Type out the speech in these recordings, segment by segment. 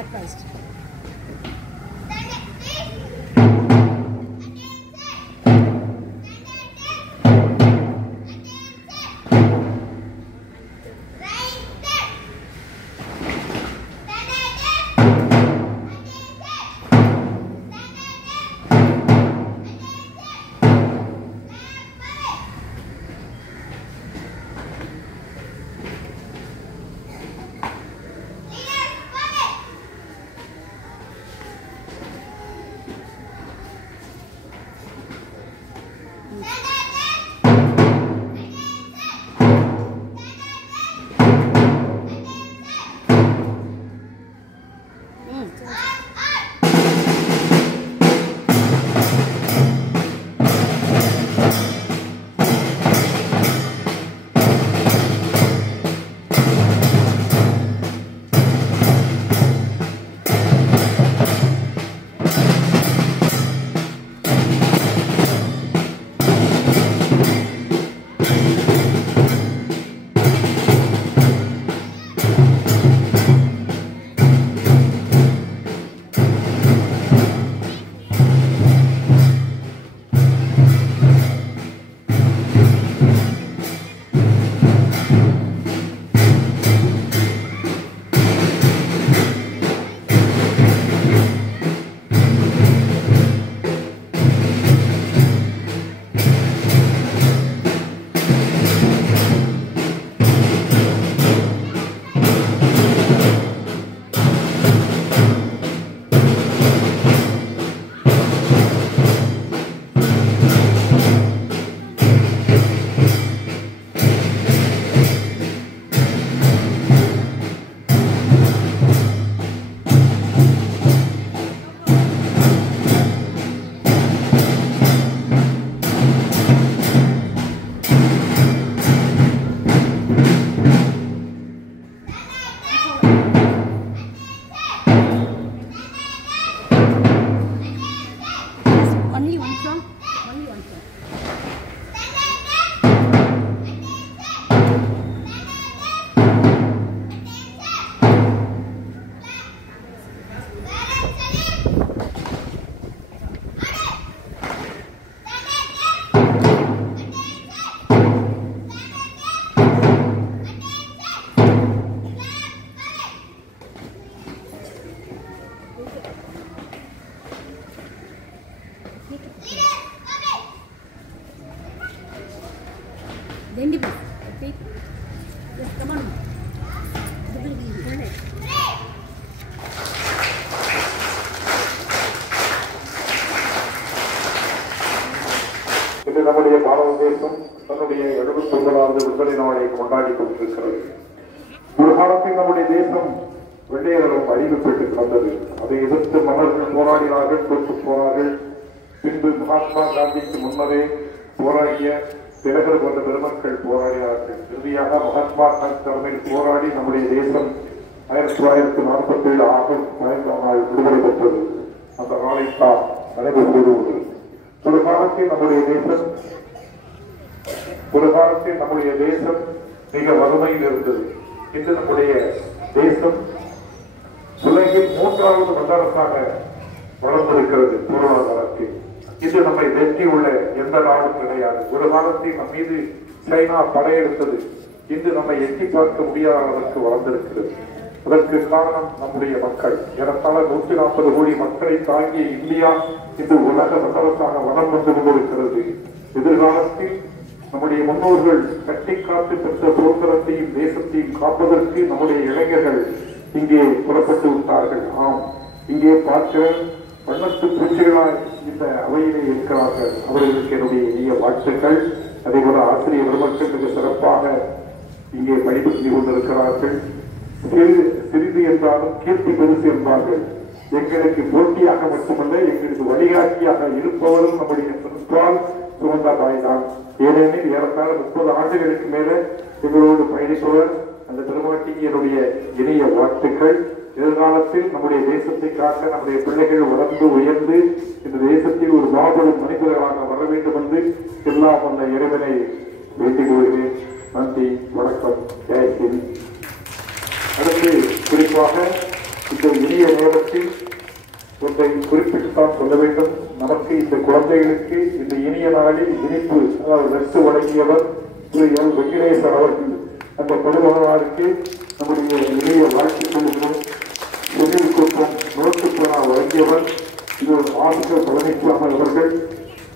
Advised. Then you repeat. Yes, come on. இன்று நம்முடைய பாரத தேசம் தன்னுடைய 79வது விடுதலை நாளை கொண்டாடி கொண்டிருக்கிறது. ஒரு காலத்தில் நம்முடைய தேசம் வெள்ளையர்களும் அறிவிப்பட்டு கிடந்தது. அதை எதிர்த்து மன்னர்கள் போராடினார்கள், தோற்று போனார்கள். பின்பு மகாத்மா காந்திக்கு முன்னரே போராடிய திலகர் போன்ற பெருமக்கள் போராடினார்கள். இறுதியாக மகாத்மா காந்தி தலைமையில் போராடி நம்முடைய தேசம் 1947 ஆகஸ்ட் 15ஆம் நாள் விடுதலை பெற்றது. அந்த நாளை தான் நினைவு கூறுவது. ஒரு காலத்தில் நம்முடைய தேசம் மிக வறுமையில் இருந்தது. இன்று நம்முடைய தேசம் உலகில் 3வது வல்லரசாக வளர்ந்திருக்கிறது. பொருளாதாரத்தில் இன்று நம்மை வெற்றியுள்ள எந்த நாடும் கிடையாது. ஒரு காலத்தில் நம் மீது சைனா படையெடுத்தது. இன்று நம்மை எட்டி பார்க்க முடியாததற்கு வளர்ந்திருக்கிறது. அதற்கு காரணம் நம்முடைய மக்கள். ஏறத்தாழ 140 கோடி மக்களை தாங்கிய இந்தியா இன்று உலக வல்லரசாக வளம் வந்து கொண்டிருக்கிறது. எதிர்காலத்தில் நம்முடைய முன்னோர்கள் கட்டி காத்து பெற்ற சுதந்திரத்தையும் தேசத்தையும் காப்பதற்கு நம்முடைய இளைஞர்கள் இங்கே புறப்பட்டு விட்டார்கள். ஆம், இங்கே பார்க்க வண்ணத்து பூச்சிகளாய் இந்த அவையிலே இருக்கிறார்கள். அவர்களுக்கு என்னுடைய இனிய வாழ்த்துக்கள். அதே போல ஆசிரியர் பெருமக்கள் மிக சிறப்பாக இங்கே படிப்பு செய்து கொண்டிருக்கிறார்கள். சிறிது என்றாலும் கீர்த்தி பெருசு என்பார்கள். எங்களுக்கு போட்டியாக மட்டுமல்ல, எங்களுக்கு வழிகாட்டியாக இருப்பவரும் நம்முடைய பிரின்சிபால் சுகந்தாபாய் தான். ஏனெனில் ஏறத்தாழ 30 ஆண்டுகளுக்கு மேல எங்களோடு பயணிப்பவர் அந்த திருமாட்டிக்கு என்னுடைய இணைய வாழ்த்துக்கள். எதிர்காலத்தில் நம்முடைய தேசத்தை காக்க நம்முடைய பிள்ளைகள் வளர்ந்து உயர்ந்து இந்த தேசத்தில் ஒரு மாபெரும் மனிதர்களாக வர வேண்டும் என்று எல்லாம் வந்த இறைவனை வேண்டிக் கொள்கிறேன். நன்றி, வணக்கம், ஜெயஹிந்த். அடுத்து குறிப்பாக இந்த இனிய நேரத்தில் ஒன்றை குறிப்பிட்டுத்தான் சொல்ல வேண்டும். நமக்கு இந்த குழந்தைகளுக்கு இந்த இனிய நாளில் இனிப்பு அதாவது ரத்து வழங்கியவர் திரு எல் வெங்கடேசன் அவர்கள். அந்த பெருமகனாருக்கு நம்முடைய இனிய வாழ்க்கை சொல்லுகிறோம். சென்னையில் குற்றம் நோட்டு பேனா வழங்கியவர் திரு ஆசிரியர் பழனிசாமி அவர்கள்.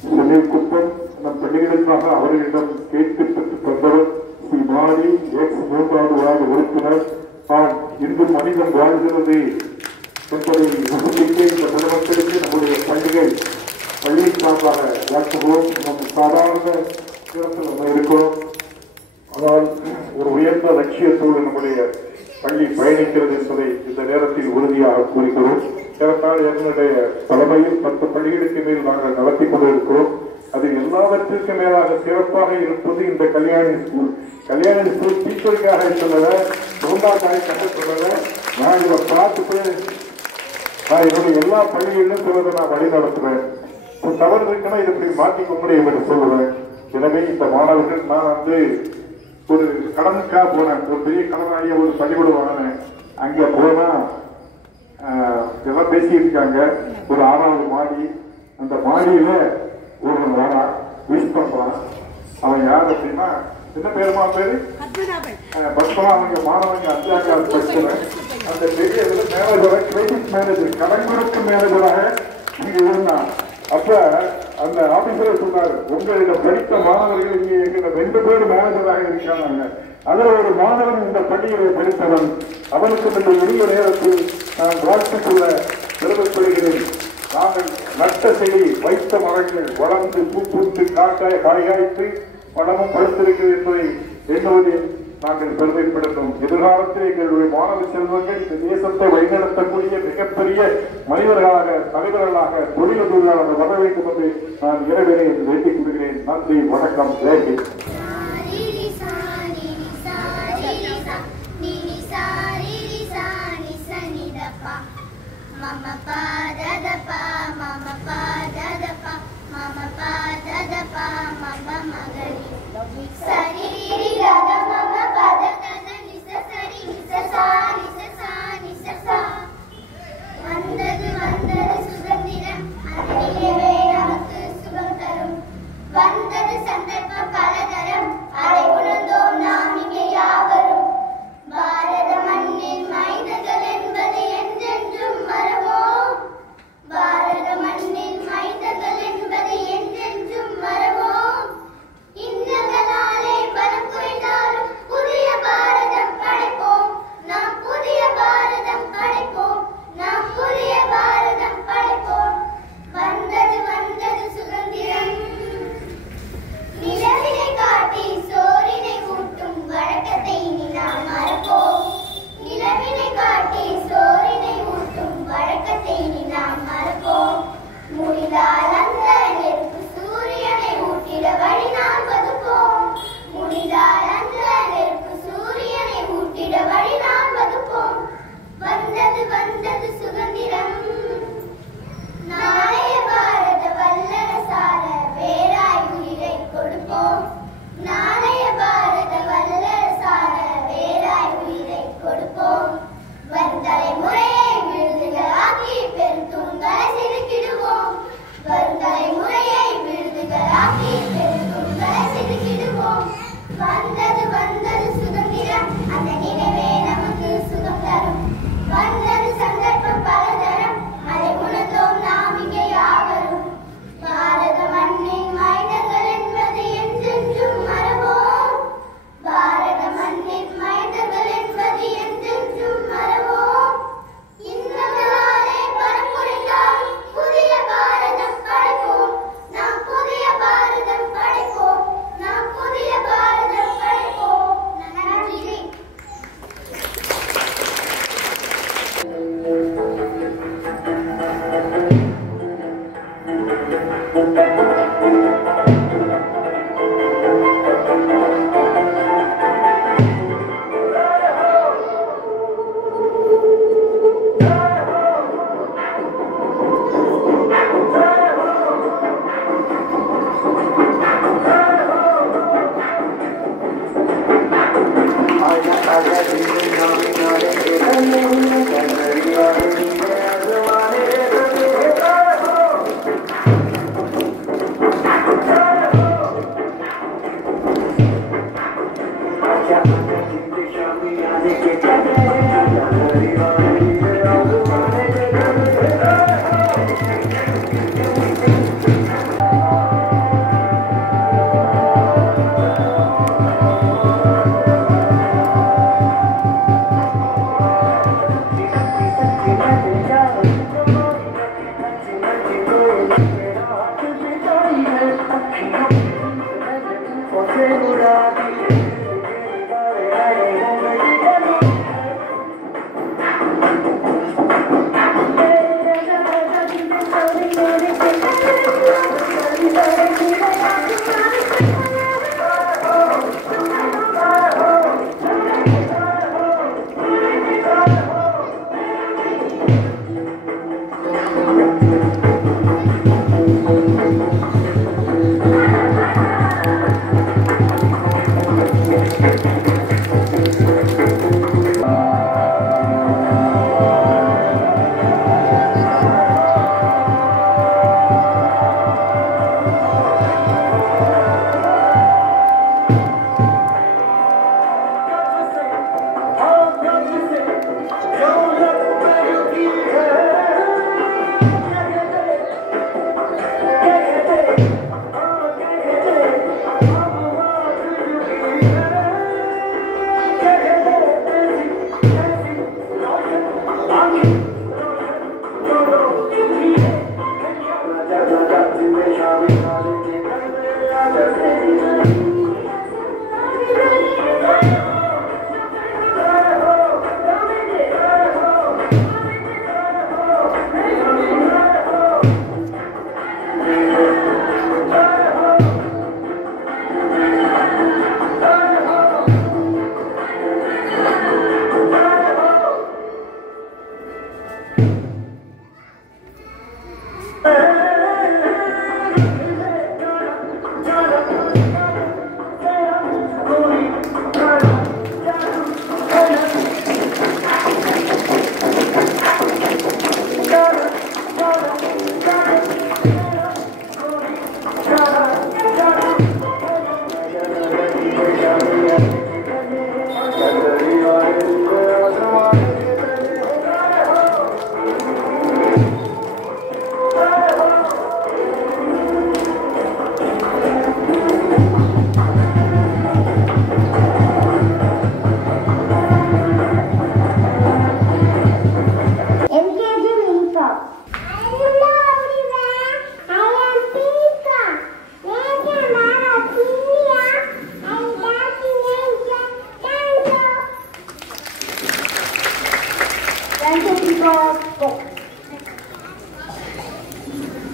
சென்னையில் குற்றம் நம் பள்ளிகளுக்காக அவர்களிடம் கேட்டு பெற்று தந்தவர் ஸ்ரீ மாரி எக்ஸ் 3வது வார்டு உறுப்பினர். இன்றும் மனிதன் வாழ்கிறது என்பதை உறுதிக்க இந்த பொதுமக்களுக்கு நம்முடைய பள்ளியை சார்பாக வாழ்த்துகிறோம். நம் சாதாரண இடத்தில் நம்ம இருக்கிறோம். ஆனால் ஒரு உயர்ந்த லட்சியத்தோடு நம்முடைய பள்ளி பயணிக்கிறது என்பதை இந்த நேரத்தில் உறுதியாக கூறுகிறோம். ஏறத்தாழ என்னுடைய தலைமையில் 10 பள்ளிகளுக்கு மேல் நாங்கள் நடத்தி கொண்டிருக்கிறோம். அது எல்லாவற்றிற்கும் மேலாக சிறப்பாக இருப்பது இந்த கல்யாணி ஸ்கூல். கல்யாணி ஸ்கூல் டீச்சருக்காக சொல்லல, சுகந்தாக்காக கட்ட சொல்லல. நான் இதை பார்த்துட்டு நான் என்னுடைய எல்லா பள்ளிகளிலும் சொல்வதை நான் வழி நடத்துவேன். தவறு இருக்குன்னா இதை இப்படி மாற்றிக்க முடியும் என்று சொல்லுவேன். எனவே இந்த மாணவர்கள் நான் ஒரு கடனுக்காக போனேன். ஒரு பெரிய கடனாளிய ஒரு பள்ளிக்கூடம் வாங்கினேன். அங்க போனா எல்லாம் பேசியிருக்காங்க. ஒரு 6வது மாடி. அந்த மாடியில ஒரு வாரா விஷ் பண்றான். அவன் யார் அப்படின்னா என்ன பேருமா பேரு பத்மனா. அவங்க மாணவங்க 5ஆம் கிளாஸ் படிக்கிறேன். அந்த பெரிய மேனேஜர் கிரெடிட் மேனேஜர் கடன்குறுக்கு மேனேஜராக இங்க இருந்தான். அப்ப அந்த ஆபீசர் சொன்னாரு, உங்களிடம் படித்த மாணவர்கள் இங்கே எங்கிட்ட 2 பேர் மேனேஜராக இருக்காங்க. அதுல ஒரு மாணவன் இந்த பள்ளிகளை படித்தவன். அவனுக்கு இந்த உரிய நேரத்தில் நான் வாழ்த்துக் கொள்ள பெருமைப்படுகிறேன். நாங்கள் நட்ட செடி வைத்த மரங்கள் வளர்ந்து பூ பூத்து காய்காய்த்து பழமும் பழுத்திருக்கிறது என்பதை எண்ணுவதில் நாங்கள் பெருமைப்படுத்தோம். எதிர்காலத்தில் எங்களுடைய மாணவ செல்வங்கள் இந்த தேசத்தை வழிநடத்தக்கூடிய மிகப்பெரிய மனிதர்களாக, தலைவர்களாக, தொழிலாளர்கள் வர வேண்டும் என்று நான் இறைவனை வேண்டிக் கொள்கிறேன். நன்றி, வணக்கம், Jai Hind. Mama pa da da pa, mama pa da da pa, mama pa da da pa, mama magari. Sari ri ga ga mama pa da da da ni sa sari ni sa sa ni sa sa ni sa sa. Vandadu சுதந்திரம் அதிலே நமக்கு சுகம் தரும். வந்தது சந்தர்ப்பம் பலதரம் அதை உணர்ந்தோம் நாம் இங்கே யாவரும். பாரத மண்ணின் மைந்தர்கள் என்பது என்றென்றும் மறவோம். பாரத மண்ணின் மைந்தர்கள் என்பது என்றென்றும் மறவோம். இன்னங்களாலே பலம் குறைந்தாலும் புதிய பாரதம் படைப்போம். நாம் புதிய பாரதம் படைப்போம். நாம் புதிய பாரதம் படைப்போம். வந்தது சுதந்திரம். நிலவிலே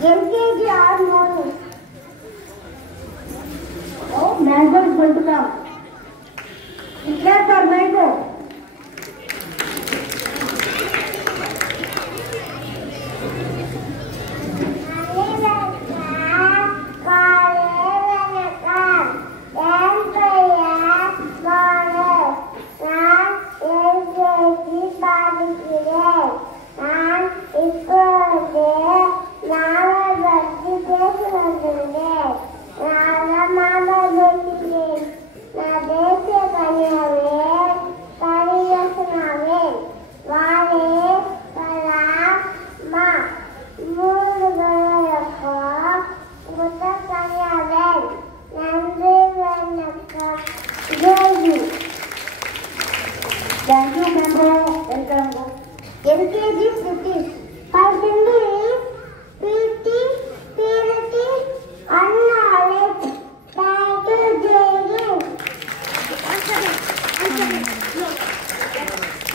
LKG are morning. Oh, mango is going to come. Declare for mango. Thank you, member. Welcome. LKG British. Her Hindi is purity, and knowledge. Thank you, Jayden.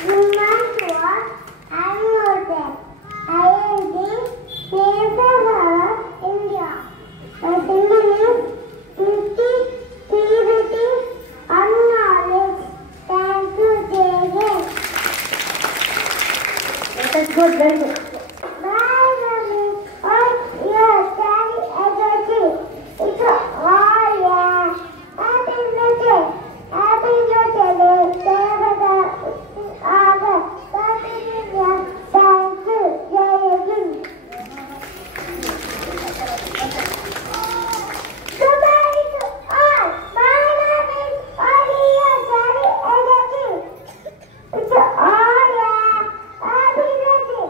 Human was unnoted. IND stands for India. Her Hindi is purity, and knowledge. Thank you, Jayden. That is good, very good. My name is Daddy Energy. It's all yeah. Happy birthday. Happy birthday. Thank you, Jayden. Goodbye to all. My name is Daddy Energy. It's all yeah. Happy birthday.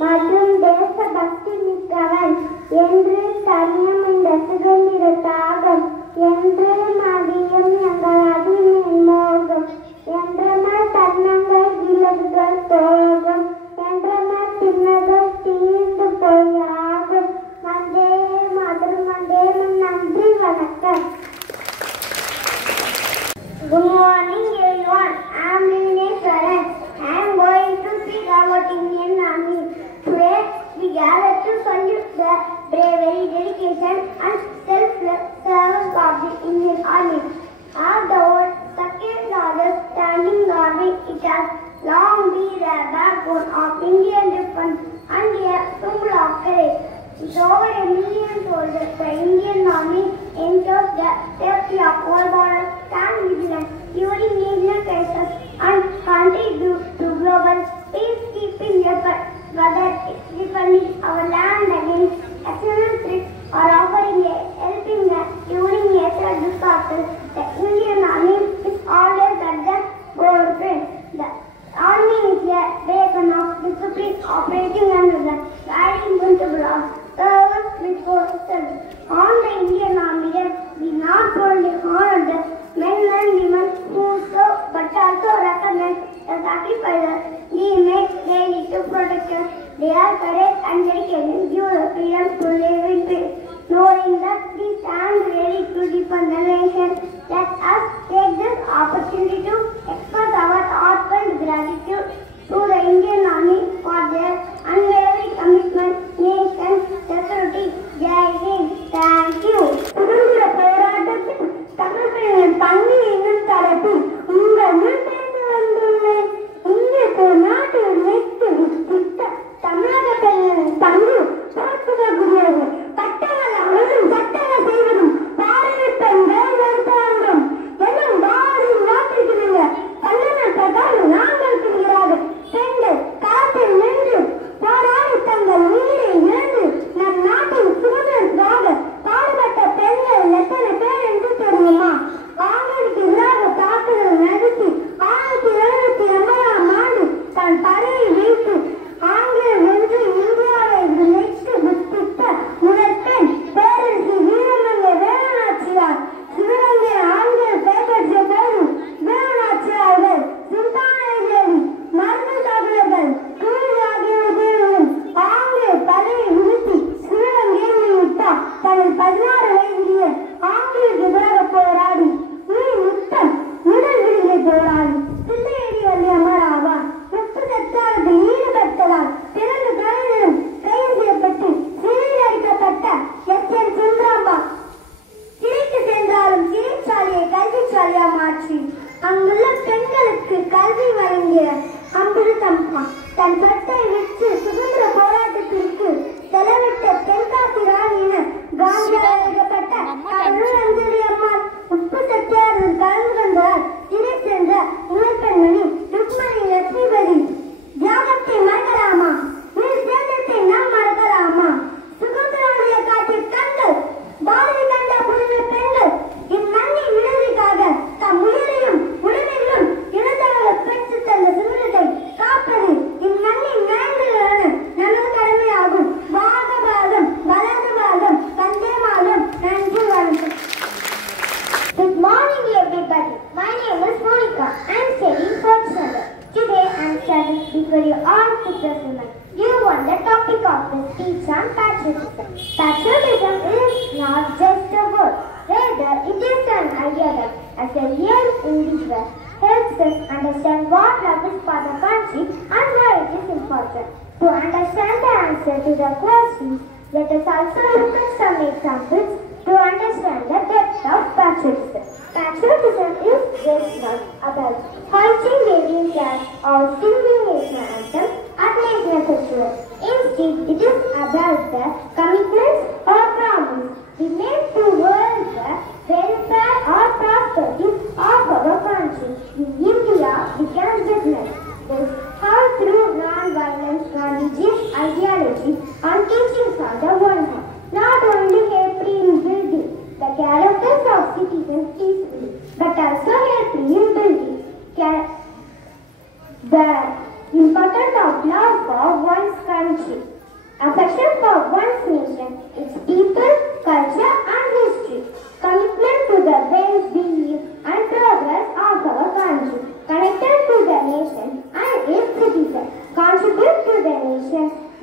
மற்றும் தேசபக்தி மிக்கவன் என்று தனியும் இந்த சுதந்திர தாகம் என்று மதியும் எங்கள் அதின் மோகம் என்றம தன்னங்கள் விலகுகள் தோகம் என்றம தின்னகள் தீர்ந்து போயாகும். வந்தே மாதரம் வந்தே நன்றி வணக்கம். Good morning everyone. I am Lineshwaran. I am going to speak about Indian Army. Today we gather to salute the bravery, dedication and selfless service of the Indian Army. As the world's second largest standing army, it has long been the backbone of Indian defense and a symbol of courage. With over 1 million soldiers, the Indian Army ensures the safety of all borders, stand vigilant during national crisis and contribute to global peacekeeping efforts, whether it's defending our land against external threats or offering a helping hand during natural disasters. The Indian Army is always at the forefront. The Army is a beacon of discipline operating under the guiding principle of service before service. On the Indian Army Day, we not only honor the men and women who serve but also recognize the sacrifices they make daily to protect us. Their courage and dedication give the freedom to live in peace. Knowing that we stand ready to defend the nation, let us take this opportunity to express our heartfelt gratitude to the Indian Army for their unwavering commitment, nation, security. Jai Hind. Thank you. சுதந்திர போராட்டத்தில் தமிழர்களின் பங்கு என்னும் தலைப்பில் உங்கள் முன் பேச வந்துள்ளேன். இந்திய நாட்டில் வைத்து விட்ட தமிழக பெண்களின் பங்கு போற்றுதற்குரியது. பட்டங்கள் அவரும் சட்டங்கள் செய்வதும் பாரதிய பெண்கள் வருத்தார்கள் எனும் பாரதி நாட்டிற்கிற பல்லவ பிரதான நாங்கள் பெறுகிறார்கள். பெண்கள் களத்தில் நின்று போராடி தங்கள் உயிரை இழந்து நம் நாட்டின் சுதந்திரத்திற்காக பாடுபட்ட பெண்கள் எத்தனை பேர் என்று தெரியுமா? ஆங்கிலக்கு எதிராக தாக்குதல் நடத்தி 1780ஆம் ஆண்டு தன் படையை வைத்து ஆங்கிலம் வென்று இந்தியாவை விட்டுவிட்ட முதல் பெண் பேரரசி வீரமங்கை வேலுநாச்சியார். சிவகங்கை ஆங்கிலம் கைப்பற்றிய போது வேலுநாச்சியார்கள், சிந்தாமணி, மருந்து தமிழர்கள், தூள் ஆகியோரும் ஆங்கில படையை விடுத்து சிவகங்கையை விட்டார். தனது 16 வயதிலேயே ஆங்கிலக்கு எதிராக போராடி முத்தம் முதல் விடுதலை போராடி சிந்தையடி வள்ளி அமராவார். உப்பு சத்தாரத்தில் ஈடுபட்டதால் பிறகு தலைவரும் கைது செய்யப்பட்டு சிறையில் அடைக்கப்பட்ட எஸ்.என். சுந்தராம்பா சிறைக்கு சென்றாலும் சிறைச்சாலையை கல்விச்சாலையா மாற்றி அங்குள்ள பெண்களுக்கு கல்வி வழங்கிய அமிர்தம்மா தன் சொத்தை விற்று சுதந்திர போராட்டத்திற்கு செலவிட்ட தென்காசி ராணி என காந்தியால் எழுதப்பட்ட அஞ்சலி அம்மாள் உப்பு சத்தியாரில் கலந்து கொண்டதால் சிறை சென்ற முதல் பெண்மணி ருக்மணி லட்சுமிபதி. தியாகத்தை மறக்கலாமா? தேசத்தை நாம் மறக்கலாமா? சுதந்திர காட்டிய கண்கள் பாரதி கண்ட புனித பெண்கள் இம்மண்ணின் விடுதலைக்காக தம் உயிரையும் உடமையிலும் இழந்தவர்கள் பெற்று தந்த சுதந்திரத்தை காப்பது இம்மண்ணின் வேண்டுதலான நமது கடமையாகும். வாழ்க பாரதம், வளர்ந்த பாரதம், வந்தே மாதரம். நன்றி, வணக்கம். Good morning everybody. My name is Monica. I am studying 4th standard. Today I am studying before you all to present. You want the topic of the speech on patriotism. Patriotism is not just a word. Rather, it is an idea that as a real individual helps us understand what love is for the country and why it is important. To understand the answer to the questions, let us also look at some examples to understand the depth of patriotism. Patriotism is just not about hoisting waving flags or singing national anthem at national festivals. Instead, it is about the commitments or promise we make towards the welfare or prosperity of our country. In India, we can witness this how through non-violence, religious ideology and teachings of the world, not only help in building the characters of citizens peacefully, but also help in building the importance of love for one's country.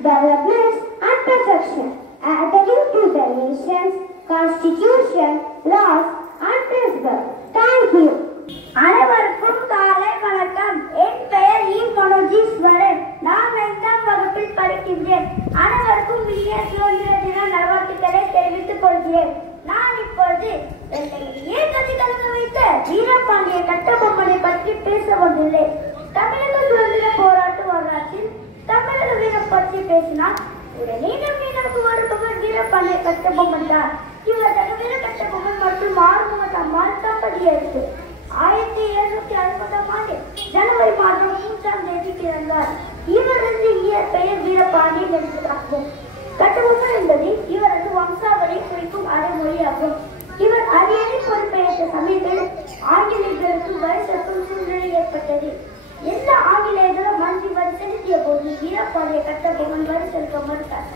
development and protection, adhering to the nation's constitution, laws and principles. Thank you. அனைவருக்கும் காலை வணக்கம். என் பெயர் இ. மனோஜீஸ்வரன். நான் 5ஆம் வகுப்பில் படிக்கின்றேன். அனைவருக்கும் இனிய சுதந்திர தின நல்வாழ்த்துக்களை தெரிவித்துக் கொள்கிறேன். நான் இப்போது வெள்ளையிலேயே கதி கலங்க வைத்த வீரபாண்டிய கட்டபொம்மனை பற்றி பேச வந்துள்ளேன். தமிழக சுதந்திர போராட்ட வரலாற்றில் தமிழக வீரம் பற்றி பேசினால் உடனே நமக்கு வருபவர் வீரபாண்டிய கட்டபொம்மன் தான். இவர் தகவல கட்டபொம்மன் மற்றும் ஆறுமுகத்தம்மாள் தம்பதியருக்கு 1760ஆம் ஆண்டு ஜனவரி மாதம் 3ஆம் தேதி பிறந்தார். இவரது இயற்பெயர் வீரபாண்டியன் என்பதாகும். கட்டபொம்மன் என்பது இவரது வம்சாவளி குறிக்கும் அடைமொழியாகும். இவர் அரியணை பொறுப்பேற்ற சமயத்தில் ஆங்கிலேயர்களுக்கு வரி செலுத்தும் சூழ்நிலை ஏற்பட்டது. எல்லா ஆங்கிலேயர்களும் மந்திரி வரி செலுத்திய போது வீரபாண்டிய கட்டபொம்மன் வரி செலுத்த மறுத்தார்.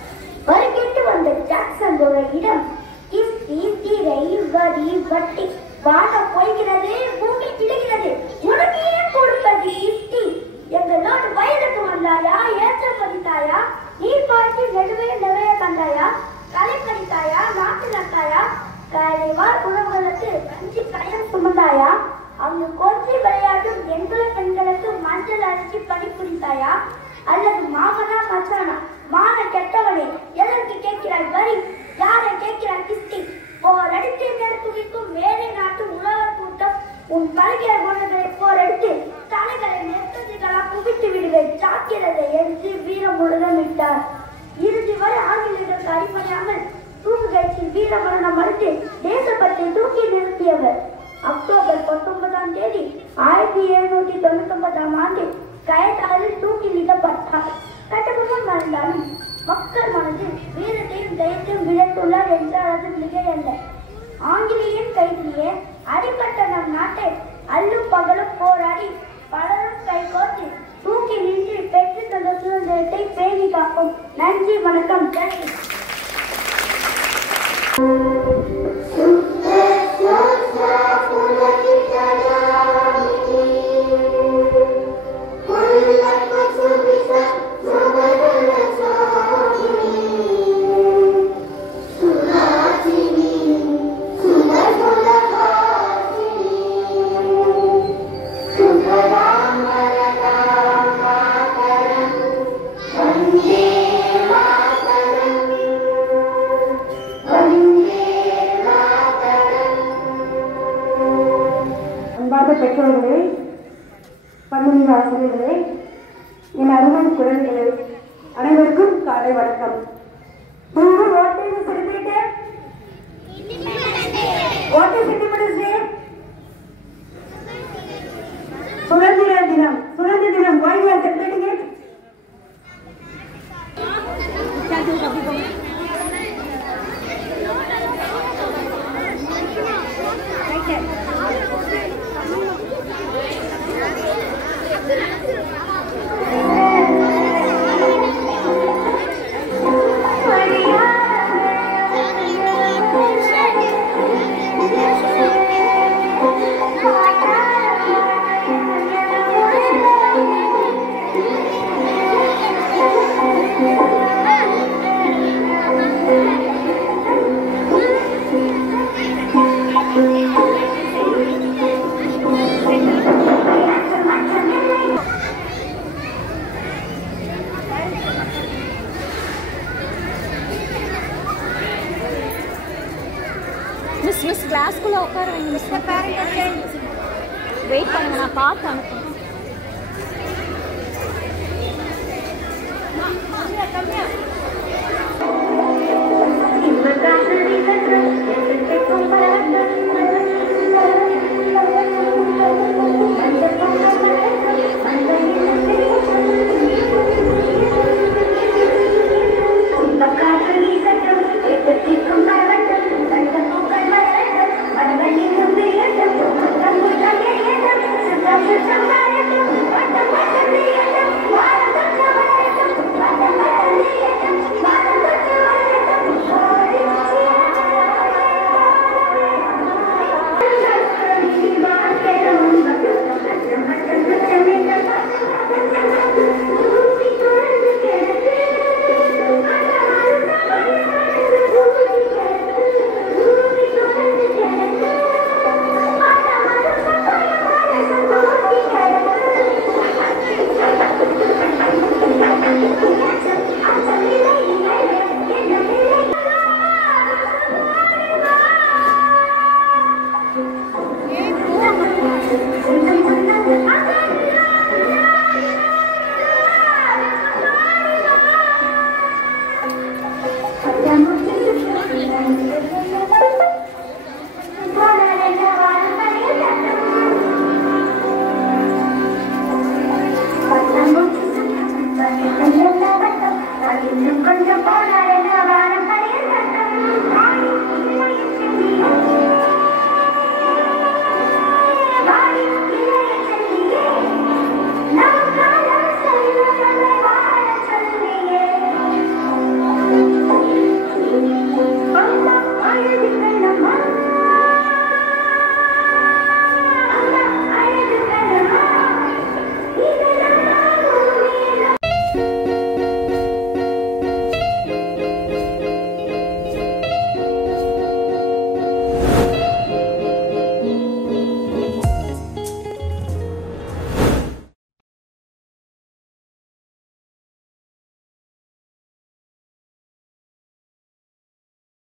வரி கேட்டு வந்த ஜாக்சன் இடம் கிஸ்தி, திரை, வரி, வட்டி, வானம் போய்கிறது, பூமி கிடுகிறது, உனக்கு ஏன் கொடுப்பது கிஸ்தி? எங்களோடு வயதுக்கு வந்தாயா, ஏற்றம் பதித்தாயா, நீர் பாய்ச்சி நடுவே நிறைய கண்டாயா, களை கடித்தாயா, நாட்டு நட்டாயா, கலைவார் உணவுகளுக்கு கஞ்சி கயம் சுமந்தாயா, அங்கு கொஞ்சி விளையாடும் எங்களை பெண்களுக்கு மஞ்சள் அரைச்சி பணிபுரிந்தாயா, அல்லது மாமனா மச்சானா மான கெட்டவனே எதற்கு கேட்கிறாய் வரி, யாரை கேட்கிறாய் கிஸ்தி? போரடித்து நெருக்குவிக்கும் மேலை நாட்டு உழவர் கூட்டம் உன் பல்கிற குணங்களை போரடித்து தலைகளை நெருக்கதிகளாக குவித்து விடுவேன், ஜாக்கிரதை என்று வீரம் முழுதமிட்டார். இறுதி வரை ஆங்கிலேயர்களுக்கு அடிமையாமல் தூங்குகைச்சில் வீர மரணம் அளித்து தேசப்பட்டை தூக்கி நிறுத்தியவர். அக்டோபர் 19ஆம் தேதி 1799ஆம் ஆண்டு கயத்தாரில் தூக்கிலிடப்பட்டார். கட்டபொம்மன் மறந்தாலும் மக்கள் மனதில் வீரத்தையும் தைரியத்தையும் விளைத்துள்ளார் என்றால் அது மிகையல்ல. ஆங்கிலேயன் கைதியே அடிப்பட்ட நம் நாட்டை அல்லும் பகலும் போராடி பலரும் கைகோர்த்து தூக்கி நின்று பெற்று தந்த சுதந்திரத்தை பேணி காக்கும். நன்றி, வணக்கம். தேங்க்யூ. பெற்றோர்களே, பள்ளியின் ஆசிரியர்களே, என் அருமை குழந்தைகளே, அனைவருக்கும் காலை வணக்கம். சுதந்திர தினம். சுதந்திர தினம். Why we are celebrating it? Miss கிளாஸ்க்குள்ள உட்கார வைங்க மிஸ். வெயிட் பண்ணுங்க, நான் பார்த்து அனுப்புறேன். கொஞ்சம் கொஞ்சம் போனாரே